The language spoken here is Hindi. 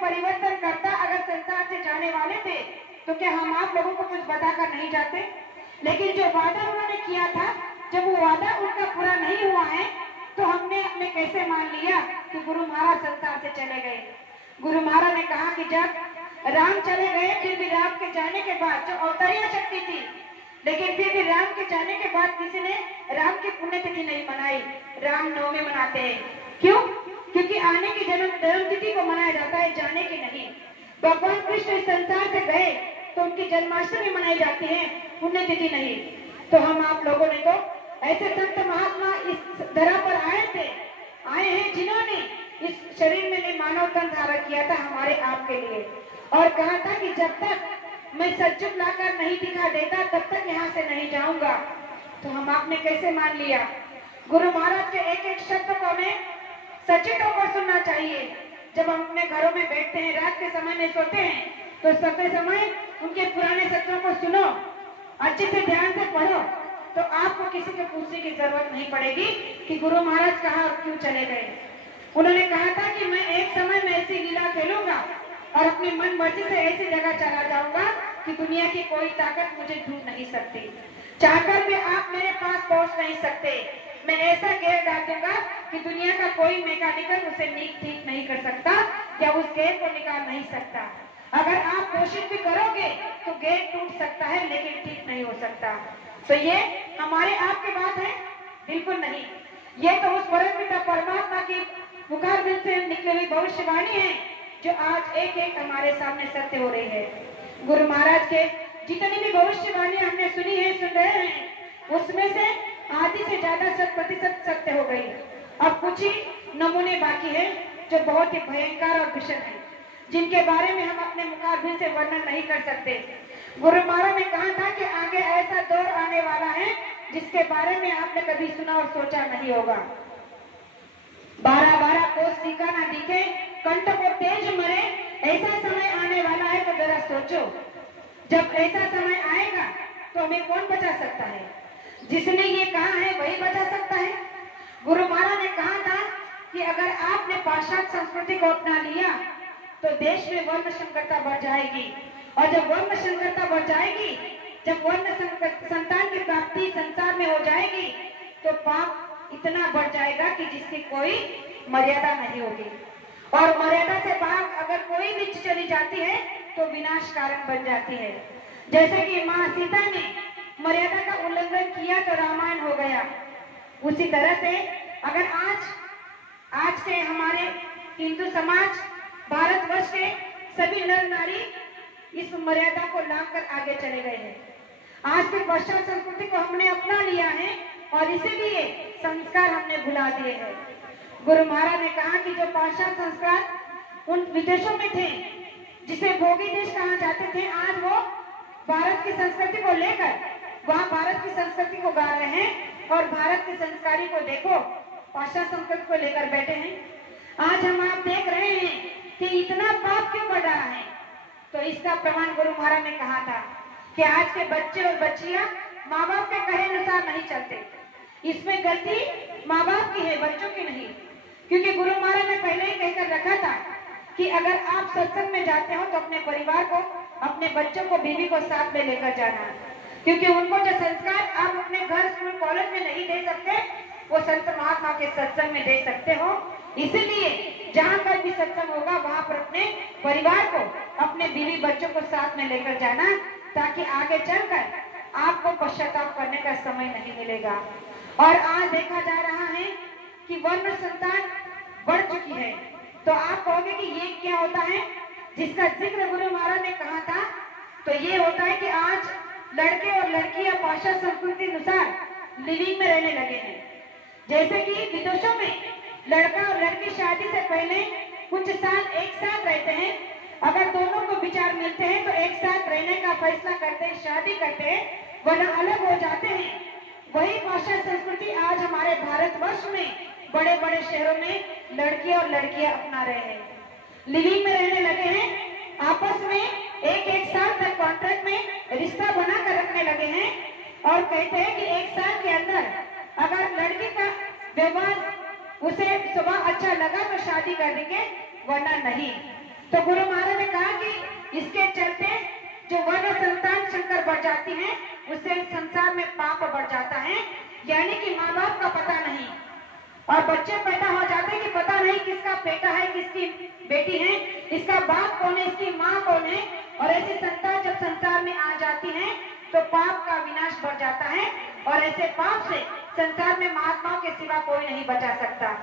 परिवर्तन करता अगर संसार से जाने वाले थे तो क्या हम आप लोगों को कुछ बताकर नहीं जाते? लेकिन जो वादा उन्होंने किया था, जब वो वादा उनका पूरा नहीं हुआ है तो हमने कैसे मान लिया कि गुरु महाराज संसार से चले गए। गुरु महाराज ने कहा कि जब राम चले गए, फिर भी राम के जाने के बाद जो अवतरीय शक्ति थी, लेकिन फिर भी राम के जाने के बाद किसी ने राम की पुण्यतिथि नहीं मनाई। राम नवमी मनाते हैं, क्यों? क्योंकि आने की जन्म तिथि को मनाया जाता है, जाने की नहीं। भगवान कृष्ण इस संसार से गए तो उनकी जन्माष्टमी मनाई जाती है, पुण्यतिथि नहीं। तो हम आप लोगों ने तो ऐसे संत महात्मा इस धरा पर आए हैं जिन्होंने इस शरीर में मानव तन धारण किया था हमारे आपके लिए, और कहा था कि जब तक मैं सचमुच लाकर नहीं दिखा देता तब तक यहाँ से नहीं जाऊंगा। तो हम आपने कैसे मान लिया? गुरु महाराज के एक एक शब्द को हमें सचेत होकर सुनना चाहिए। जब हम अपने घरों में बैठते हैं, रात के समय में सोते हैं, तो सोते समय उनके पुराने सत्रों को सुनो, अच्छे से ध्यान से पढ़ो, तो आपको किसी को पूछने की जरूरत नहीं पड़ेगी कि गुरु महाराज कहाँ और क्यों चले गए। उन्होंने कहा था कि मैं एक समय में ऐसी लीला खेलूंगा और अपनी मन मर्जी से ऐसी जगह चला जाऊंगा कि दुनिया की कोई ताकत मुझे ढूंढ नहीं सकती, चाहकर भी आप मेरे पास पहुंच नहीं सकते। मैं ऐसा गेर डाल दूंगा कि दुनिया का कोई मैकेनिकल उसे ठीक नहीं कर सकता या उस गेर को निकाल नहीं सकता। अगर आप कोशिश भी करोगे तो गेर टूट सकता है, लेकिन ठीक नहीं हो सकता। तो ये हमारे आपके बात है? बिल्कुल नहीं। ये तो उस परम पिता परमात्मा की पुकार दिल से निकली हुई भविष्यवाणी है, जो आज एक एक हमारे सामने सत्य हो रही है। गुरु महाराज के जितनी भी भविष्यवाणी हमने सुनी है, सुन रहे हैं, उसमें से आधी से ज्यादा 100% सत्य हो गई। अब कुछ ही नमूने बाकी है जो बहुत ही भयंकर और भीषण है, जिनके बारे में हम अपने मुखारबिन से वर्णन नहीं कर सकते। गुरु महाराज ने कहा था कि आगे ऐसा दौर आने वाला है जिसके बारे में आपने कभी सुना और सोचा नहीं होगा। 12-12 कोस सीखा ना दिखे, कंठ को तेज मरे, ऐसा समय आने वाला है। तो जरा सोचो, जब ऐसा समय आएगा तो हमें कौन बचा सकता है? जिसने ये कहा है वही बचा सकता है। गुरु महाराज ने कहा था कि अगर आपने पाश्चात्य संस्कृति को अपना लिया तो देश में वर्ण संकरता बढ़ जाएगी, और जब वर्ण संकरता बढ़ जाएगी, जब वर्ण संतान की प्राप्ति संसार में हो जाएगी, तो पाप इतना बढ़ जाएगा कि जिसकी कोई मर्यादा नहीं होगी। और मर्यादा से बाहर अगर कोई भी चली जाती है तो विनाश कारण बन जाती है। जैसे कि माँ सीता ने मर्यादा का उल्लंघन किया तो रामायण हो गया, उसी तरह से अगर आज के हमारे हिंदू समाज, भारतवर्ष के सभी नर नारी इस मर्यादा को लांघकर आगे चले गए हैं। आज के पश्चात संस्कृति को हमने अपना लिया है और इसीलिए संस्कार हमने भुला दिए हैं। गुरु महाराज ने कहा कि जो पाश्चात्य संस्कार उन विदेशों में थे, जिसे भोगी देश कहा जाते थे, आज वो भारत की संस्कृति को लेकर वहाँ भारत की संस्कृति को गा रहे हैं, और भारत की संस्कारी को देखो पाश्चात्य संस्कृति को लेकर बैठे हैं। आज हम आप देख रहे हैं कि इतना पाप क्यों बढ़ रहा है, तो इसका प्रमाण गुरु महाराज ने कहा था कि आज के बच्चे और बच्चियां माँ बाप के कहे अनुसार नहीं चलते। इसमें गलती माँ बाप की है, बच्चों की नहीं। क्योंकि गुरु महाराज ने पहले ही कहकर रखा था कि अगर आप सत्संग में जाते हो तो अपने परिवार को, अपने बच्चों को, बीवी को साथ में लेकर जाना, क्योंकि उनको जो संस्कार आप अपने घर, स्कूल, कॉलेज में नहीं दे सकते, वो संत महात्मा के सत्संग में दे सकते हो। इसीलिए जहाँ पर भी सत्संग होगा वहाँ पर अपने परिवार को, अपने बीवी बच्चों को साथ में लेकर जाना, ताकि आगे चलकर आपको पश्चाताप करने का समय नहीं मिलेगा। और आज देखा जा रहा है कि वर्ण संतान बढ़ चुकी है। तो आप कहोगे कि ये क्या होता है जिसका जिक्र गुरु महाराज ने कहा था? तो ये होता है कि आज लड़के और लड़कियां पाश्चात्य संस्कृति अनुसार लिविंग में रहने लगे हैं। जैसे कि विदेशों में लड़का और लड़की शादी से पहले कुछ साल एक साथ रहते हैं, अगर दोनों को विचार मिलते हैं तो एक साथ रहने का फैसला करते हैं, शादी करते हैं, वरना अलग हो जाते हैं। वही पाश्चात्य संस्कृति आज हमारे भारतवर्ष में बड़े बड़े शहरों में लड़के और लड़कियां अपना रहे हैं, लिविंग में रहने लगे हैं, आपस में एक साल तक कॉन्ट्रैक्ट में रिश्ता बना कर रखने लगे हैं, और कहते हैं कि एक साल के अंदर अगर लड़की का व्यवहार उसे स्वभाव अच्छा लगा तो शादी कर देंगे, वरना नहीं। तो गुरु महाराज ने कहा कि इसके चलते जो वर्ण संतान संकर बढ़ जाती है, उससे संसार में पाप बढ़ जाता है। यानी कि माँ बाप का पता नहीं और बच्चे पैदा हो जाते हैं कि पता नहीं किसका बेटा है, किसकी बेटी है, इसका बाप कौन है, इसकी माँ कौन है। और ऐसी संतान जब संसार में आ जाती है तो पाप का विनाश बढ़ जाता है और ऐसे पाप से संसार में महात्माओं के सिवा कोई नहीं बचा सकता।